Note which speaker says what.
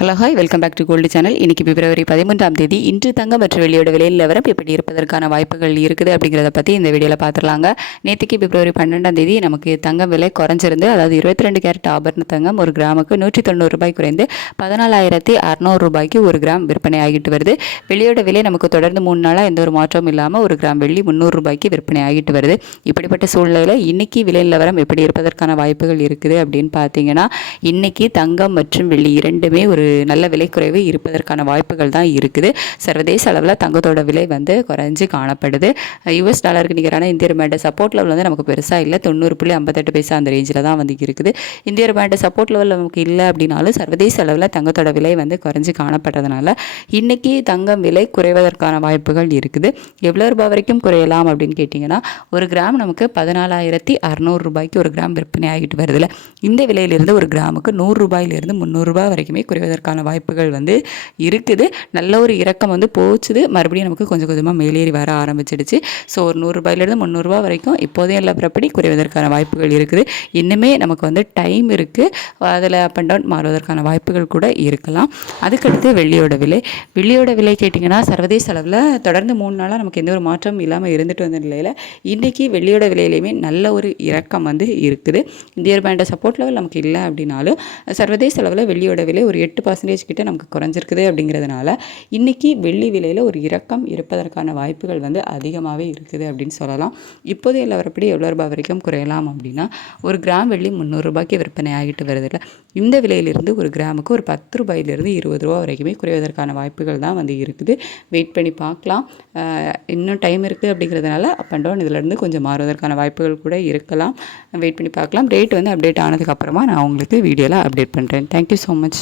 Speaker 1: Hello hi welcome back to gold channel இன்னைக்கு February பதிமூன்றாம் தேதி. இன்று தங்கம் மற்றும் வெளியோட விலையில் நிலவரம் எப்படி இருப்பதற்கான வாய்ப்புகள் இருக்குது அப்படிங்கிறத பற்றி இந்த வீடியோவில் பார்த்துடலாங்க நேற்றுக்கு பிப்ரவரி பன்னெண்டாம் தேதி நமக்கு தங்கம் விலை குறைஞ்சிருந்து அதாவது இருபத்தி ரெண்டு கேரட் ஆபரண தங்கம் ஒரு கிராமுக்கு நூற்றி தொண்ணூறு ரூபாய் குறைந்து பதினாலாயிரத்தி அறநூறு ரூபாய்க்கு ஒரு கிராம் விற்பனை ஆகிட்டு வருது. வெளியோட விலை நமக்கு தொடர்ந்து மூணு நாளாக எந்த ஒரு மாற்றமும் இல்லாமல் ஒரு கிராம் வெள்ளி முந்நூறு ரூபாய்க்கு விற்பனை ஆகிட்டு வருது. இப்படிப்பட்ட சூழ்நிலையில் இன்றைக்கி விலை நிலவரம் எப்படி இருப்பதற்கான வாய்ப்புகள் இருக்குது அப்படின்னு பார்த்தீங்கன்னா இன்றைக்கி தங்கம் மற்றும் வெள்ளி இரண்டுமே ஒரு நல்ல விலை குறைவு இருப்பதற்கான வாய்ப்புகள் தான் இருக்குது. சர்வதேச அளவில் தங்கத்தோட விலை வந்து குறைஞ்சு காணப்படுது. யூஎஸ் டாலருக்கு நிகரான இந்திய ரூபாயோட சப்போர்ட் லெவல் வந்து நமக்கு பெருசாக இல்லை. தொண்ணூறு புள்ளி ஐம்பத்தெட்டு பைசா அந்த ரேஞ்சில் தான் வந்து இருக்குது. இந்திய ரூபாயோட சப்போர்ட் லெவல் நமக்கு இல்லை அப்படின்னாலும் சர்வதேச அளவில் தங்கத்தோட விலை வந்து குறைஞ்சு காணப்படுறதுனால இன்றைக்கி தங்கம் விலை குறைவதற்கான வாய்ப்புகள் இருக்குது. எவ்வளோ ரூபாய் வரைக்கும் குறையலாம் அப்படின்னு கேட்டிங்கன்னா ஒரு கிராம் நமக்கு பதினாலாயிரத்தி அறநூறு ரூபாய்க்கு ஒரு கிராம் விற்பனை ஆகிட்டு வருதுல இந்த விலையிலிருந்து ஒரு கிராமுக்கு நூறு ரூபாயிலிருந்து முந்நூறுரூபா வரைக்குமே குறைவதற்கு குறைவதற்கான வாய்ப்புகள் வந்து இருக்குது. நல்ல ஒரு இறக்கம் வந்து போச்சுது. மறுபடியும் நமக்கு கொஞ்சம் கொஞ்சமாக மேலேறி வர ஆரம்பிச்சிடுச்சு. ஸோ ஒரு நூறுரூபாயிலேருந்து முந்நூறுரூவா வரைக்கும் இப்போதைய நிலப்பரப்படி குறைவதற்கான வாய்ப்புகள் இருக்குது. இன்னுமே நமக்கு வந்து டைம் இருக்குது அதில் அப் அண்ட் டவுன் மாறுவதற்கான வாய்ப்புகள் கூட இருக்கலாம். அதுக்கடுத்து வெள்ளியோட விலை. வெள்ளியோட விலை கேட்டிங்கன்னா சர்வதேச அளவில் தொடர்ந்து மூணு நாளாக நமக்கு எந்த ஒரு மாற்றமும் இல்லாமல் இருந்துட்டு வந்த நிலையில் இன்றைக்கி வெள்ளியோட விலையிலையுமே நல்ல ஒரு இறக்கம் வந்து இருக்குது. இந்திய பேண்ட சப்போர்ட் லெவல் நமக்கு இல்லை அப்படின்னாலும் சர்வதேச அளவில் வெள்ளியோட விலை ஒரு எட்டு பர்சன்டேஜ் கிட்ட நமக்கு குறைஞ்சிருக்குது அப்படிங்கிறதுனால இன்றைக்கி வெள்ளி விலையில் ஒரு இறக்கம் இருப்பதற்கான வாய்ப்புகள் வந்து அதிகமாகவே இருக்குது அப்படின்னு சொல்லலாம். இப்போதைய நிலவரப்படி எவ்வளோ ரூபாய் வரைக்கும் குறையலாம் அப்படின்னா ஒரு கிராம் வெள்ளி முந்நூறுரூபாய்க்கு விற்பனை ஆகிட்டு வருதுல்ல. இந்த விலையிலிருந்து ஒரு கிராமுக்கு ஒரு பத்து ரூபாயிலிருந்து இருபது ரூபா வரைக்குமே குறைவதற்கான வாய்ப்புகள் தான் வந்து இருக்குது. வெயிட் பண்ணி பார்க்கலாம். இன்னும் டைம் இருக்குது அப்படிங்கிறதுனால அப் அண்ட் டவுன் இதிலேருந்து கொஞ்சம் மாறுவதற்கான வாய்ப்புகள் கூட இருக்கலாம். வெயிட் பண்ணி பார்க்கலாம். ரேட் வந்து அப்டேட் ஆனதுக்கப்புறமா நான் உங்களுக்கு வீடியோவில் அப்டேட் பண்ணுறேன் தேங்க்யூ ஸோ மச்